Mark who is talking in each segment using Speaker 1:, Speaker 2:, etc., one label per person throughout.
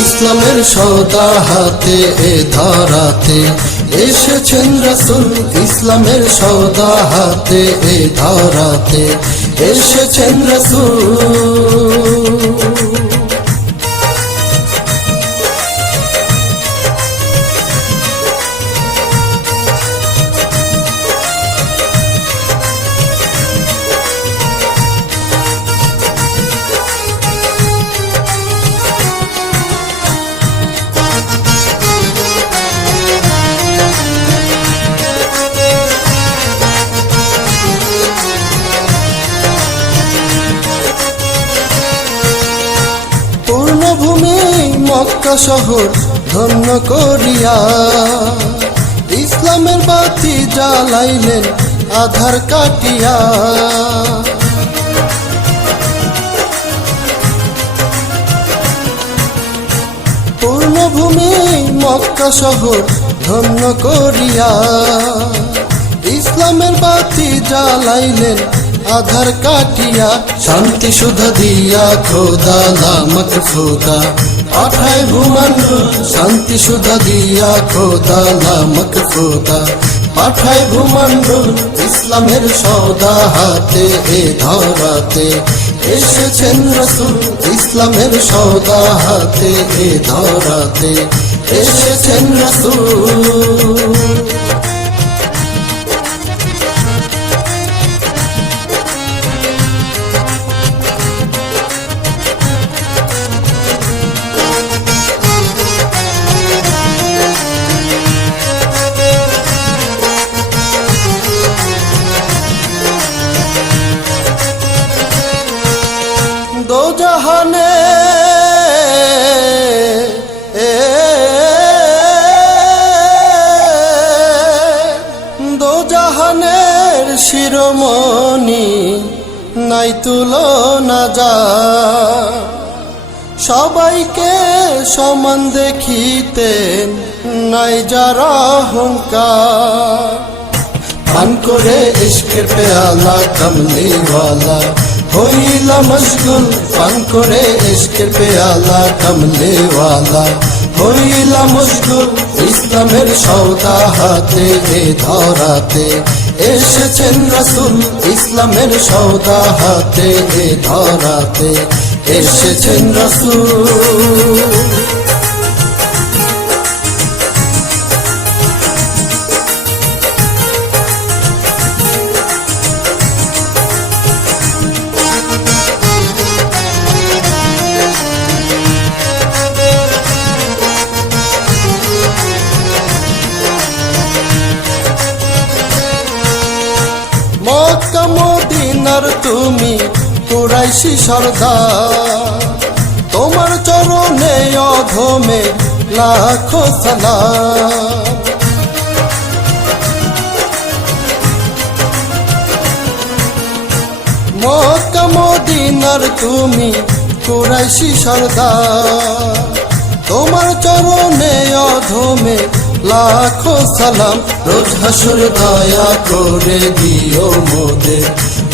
Speaker 1: ইসলামের সৌদা হাতে এ ধরাতে এসেছেন রসুল। ইসলামের সৌদা হাতে এ ধরাতে এসেছেন রসুল। পূর্ণভূমি মক্কা শহর ধন্য করিয়া। ইসলামের বাতি জ্বালাইলেন আধার কাটিয়া। পূর্ণভূমি, মক্কা শহর ধন্য করিয়া। ইসলামের বাতি জ্বালাইলেন আধার কাটিয়া, শান্তি সুধা দিয়া, খোদা লামক খোদা পাঠায় ভূমান্ড শান্তি সুধা দিয়া, খোদা লামক খোদা পাঠায় ভূমান্ড ইসলামের সৌদা হাতে, এ ধরাতে। এসেছেন রসুল, ইসলামের সৌদা হাতে, এ ধরাতে। এসেছেন রসুল। জাহানে দো জাহানের শিরোমণি নাই তুলনা যা। সবাইকে সমান দেখিতেন নাই যারা অহংকার। পান করে ইশকের পেয়ালা, কমলিওয়ালা হইলা মশগুল পান করে ইস্কের পেয়ালা কামলেওয়ালা হইলা মশগুল ইসলামের সৌদা হাতে, এ ধরাতে। এসেছেন রসুল, ইসলামের সৌদা হাতে, এ ধরাতে। এসেছেন রসুল। তুমি কুরাইশি সর্দার। তোমার চরণে অধমে লাখো সালাম। মক্কা মদিনার তুমি কুরাইশি সর্দার। তোমার চরণে অধমে লাখো সালাম। রোজ হাসুর দয়া করে দিও মোদে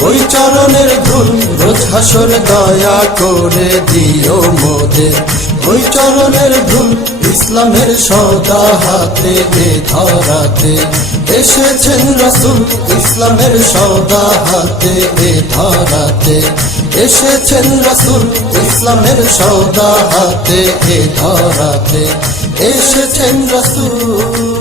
Speaker 1: ওই চরণের ধুল রোজ হাসুর দয়া করে দিও মোদে। ওই চরণের ধুল ইসলামের সৌদা হাতে এ ধরাতে। এসেছেন রসুল ইসলামের সৌদা হাতে এ ধরাতে। এসেছেন রসুল ইসলামের সৌদা হাতে এ ধরাতে। এসেছেন রসুল